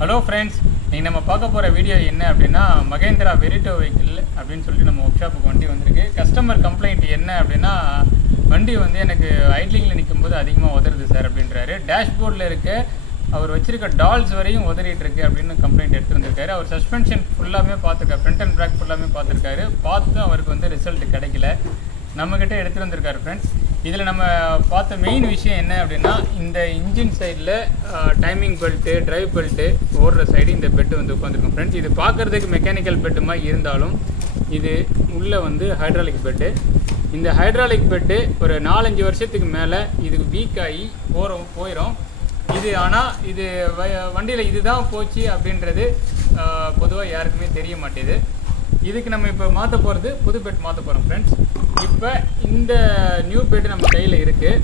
Hello friends, நீங்கள் நம்ம பார்க்க போகிற வீடியோ என்ன அப்படின்னா மகேந்திரா வெரிட்டோ வெஹிக்கிள் அப்படின்னு சொல்லிட்டு நம்ம ஒர்க் ஷாப்புக்கு வண்டி வந்திருக்கு. கஸ்டமர் கம்ப்ளைண்ட் என்ன அப்படின்னா வண்டி வந்து எனக்கு ஐட்லிங்கில் நிற்கும் போது அதிகமாக உதறுது சார் அப்படின்றாரு. டேஷ்போர்டில் இருக்க அவர் வச்சிருக்க டால்ஸ் வரையும் உதறிட்டு இருக்கு அப்படின்னு கம்ப்ளைண்ட் எடுத்து வந்திருக்காரு. அவர் சஸ்பென்ஷன் ஃபுல்லாமே பார்த்துருக்காரு, ஃப்ரண்ட் அண்ட் பேக் ஃபுல்லாமே பார்த்துருக்காரு. பார்த்து அவருக்கு வந்து ரிசல்ட் கிடைக்கல, நம்மக்கிட்ட எடுத்துகிட்டு வந்திருக்காரு. ஃப்ரெண்ட்ஸ், இதில் நம்ம பார்த்த மெயின் விஷயம் என்ன அப்படின்னா இந்த இன்ஜின் சைடில் டைமிங் பெல்ட்டு, ட்ரைவ் பெல்ட்டு ஓடுற சைடு இந்த பெட்டு வந்து உட்காந்துருக்கும். ஃப்ரெண்ட்ஸ், இது பார்க்குறதுக்கு மெக்கானிக்கல் பெட்டு மாதிரி இருந்தாலும் இது உள்ளே வந்து ஹைட்ராலிக் பெட்டு. இந்த ஹைட்ராலிக் பெட்டு ஒரு 4-5 வருஷத்துக்கு மேலே இது வீக் ஆகி போயிடும். இது ஆனால் இது வண்டியில் இதுதான் போச்சு அப்படின்றது பொதுவாக யாருக்குமே தெரிய மாட்டேது. இதுக்கு நம்ம இப்போ மாற்ற போகிறது புது பெட் மாற்ற போகிறோம். ஃப்ரெண்ட்ஸ், இப்போ இந்த நியூ பெட் நம்ம கையில் இருக்குது.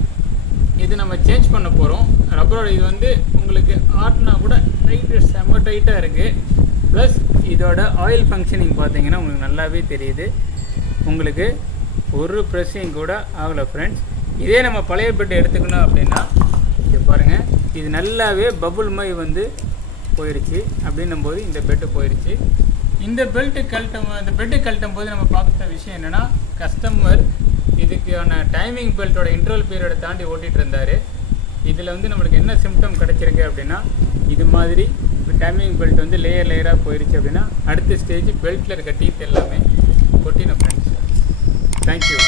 இது நம்ம சேஞ்ச் பண்ண போகிறோம். ரப்பரோட இது வந்து உங்களுக்கு ஆட்டினா கூட டைட்டு, செம்ம டைட்டாக இருக்குது. ப்ளஸ் இதோட ஆயில் ஃபங்க்ஷனிங் பார்த்தீங்கன்னா உங்களுக்கு நல்லாவே தெரியுது. உங்களுக்கு ஒரு ப்ரெஸ்ஸிங் கூட ஆகலை. ஃப்ரெண்ட்ஸ், இதே நம்ம பழைய பெட்டை எடுத்துக்கணும் அப்படின்னா இங்கே பாருங்கள், இது நல்லாவே பபுள் மாதிரி வந்து போயிடுச்சு. அப்படின்னும் போது இந்த பெட்டு போயிடுச்சு. இந்த பெட்டு கழட்டும் போது நம்ம பார்த்த விஷயம் என்னென்னா கஸ்டமர் இதுக்கான டைமிங் பெல்ட்டோட இன்டர்வல் பீரியடை தாண்டி ஓட்டிகிட்டு இருந்தார். இதில் வந்து நம்மளுக்கு என்ன சிம்டம் கிடச்சிருக்கு அப்படின்னா இது மாதிரி டைமிங் பெல்ட் வந்து லேயராக போயிடுச்சு. அப்படின்னா அடுத்த ஸ்டேஜ் பெல்ட்டில் இருக்க டீத் எல்லாமே கொட்டின. Friends, thank you.